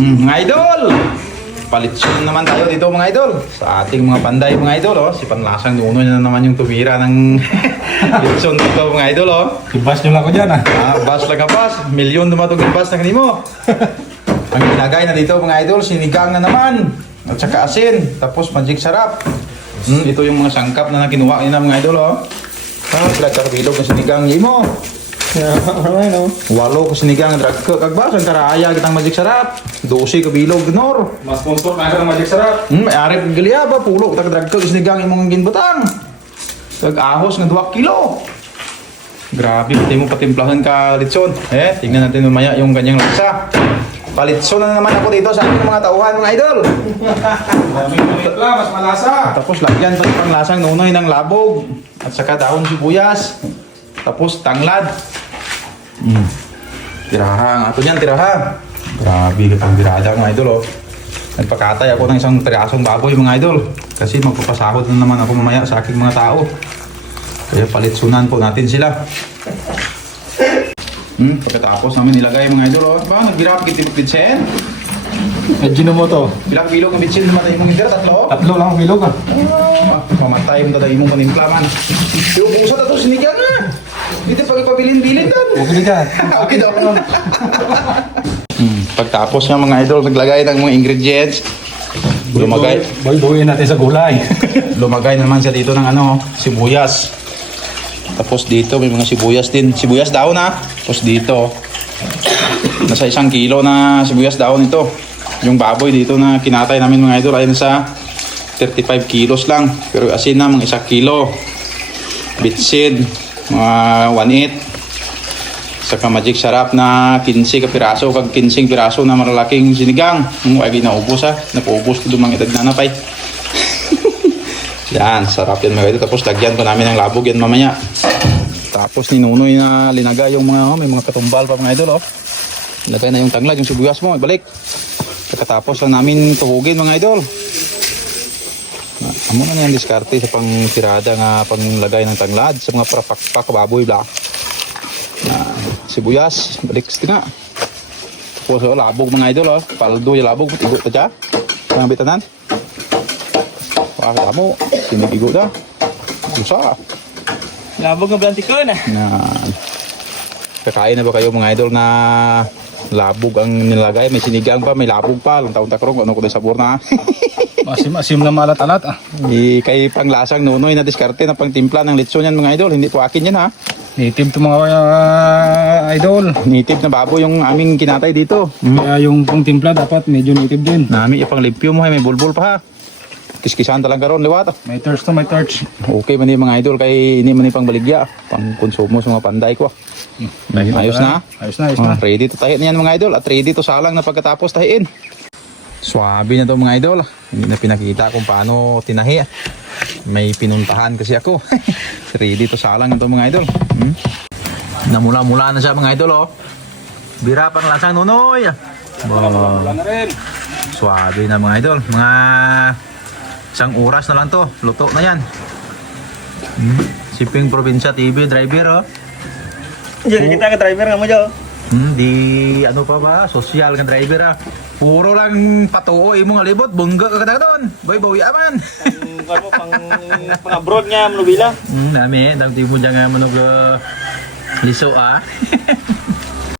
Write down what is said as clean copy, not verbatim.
Mga idol, palitsun naman tayo dito mga idol sa ating mga panday mga idol. Si Panlasang Nunoy na naman yung tumira ng litsun dito mga idol. Ibas nyo lang ko dyan Bas lang bas, milyon dumatog ng bas na kanimo. Ang ginagay na dito mga idol, sinigang na naman at saka asin, tapos magic sarap. Ito yung mga sangkap na kinuha nila mga idol. Bilog na sinigang mo. Walo ko sinigang drag ko kagbas ang karaya kitang magic sarap. 12 ka bilog gnor. Mas sponsor na ka ng magic sarap. May ari gali ba pulo ta drag ko sinigang imong ginbutang. Kag ahos nga 2 kilo. Grabe, pati mo patimplahan ka litson. Tingnan natin mamaya yung kanyang lasa. Palitson na naman ako dito sa aking mga tauhan mga idol. Daming timpla, mas malasa. Tapos lagyan pa ng lasang nunoy ng labog at saka dahon sibuyas. Tapos tanglad. Tiraha, ato niyan tiraha. Grabe katang birada mga idol Nagpakatay ako ng isang pirasong baboy mga idol. Kasi magpapasahod na naman ako mamaya sa aking mga tao. Kaya palitsunan po natin sila. Pagkatapos namin nilagay mga idol ba, nagbirap kitip bitsen. Edgino mo to. Bilang bilog ng bitsen namatay mong indira, tatlo. Tatlo lang ang bilog Mamatay mo taday mong panimpla man. Yung puso na to sinigang Dito pagpabilin-bilin doon. Okay dyan. Okay daw. Pagtapos ng mga idol, naglagay ng mga ingredients. Boy-boyin natin sa gulay. Lumagay naman siya dito ng sibuyas. Tapos dito may mga sibuyas din. Sibuyas daon Tapos dito, nasa 1 kilo na sibuyas daon ito. Yung baboy dito na kinatay namin mga idol ay nasa 35 kilos lang. Pero asin na mga 1 kilo. Bitsid, mga 1/8. Saka magic sarap na 15 ka piraso. Kag 15 piraso na malalaking sinigang. Ay ginaubos Napaubos ko dumang edad na napay. Yan, sarap yan mga idol. Tapos lagyan ko namin ng labog yan mamaya. Tapos ni Nunoy na linagay yung mga, may mga katumbal pa mga idol Lagay na yung tanglad, yung sibuyas mo, ibalik. Pagkatapos lang namin tuhugin mga idol. Amo na yan diskarte sa pang tirada nga panglagay ng tanglad sa mga prapakpak baboy bla. Sibuyas, balik nga. Tapos labog mga idol paldo yung labog, tigo ta dya. Ang bitanan. Wah, mo, sinigigo na. Usa. Labog ng blantikon Kakain na ba kayo mga idol na labog ang nilagay? May sinigang pa, may labog pa. Lang taon takrong, ano ko na sabor na. Masim na malat-alat Kay panglasang Nunoy na diskarte na pang timpla ng litson yan mga idol. Hindi po akin yan Native to mga idol. Native na baboy yung aming kinatay dito. Kaya yung pang timpla dapat medyo native din. Nami ipang limpyo mo may bulbul pa Kiskisan talang karon liwat. May torch to, may torch. Okay man yung mga idol kay hindi man pang baligya. Pang konsumo sa mga panday ko. Ayos na. Ayos na. Ready to tahin yan mga idol. At ready to salang na pagkatapos tahin. Swabe na to mga idol. Hindi na pinakita kung paano tinahi. May pinuntahan kasi ako. Ready to salang na to mga idol. Namula-mula na siya mga idol Bira pang lasang Nunoy. Wala na rin. Swabe na mga idol. Mga 1 oras na lang to. Luto na yan. Siping Probinsya TV driver Diyan kita ka driver nga mo dyan. Di ano pa ba? Social ka driver Puro lang patuoy mo nga libot. Bungga ka doon. Bawi aman. Pang abroad nga manubila. Dami. Dami mo dyan nga manog liso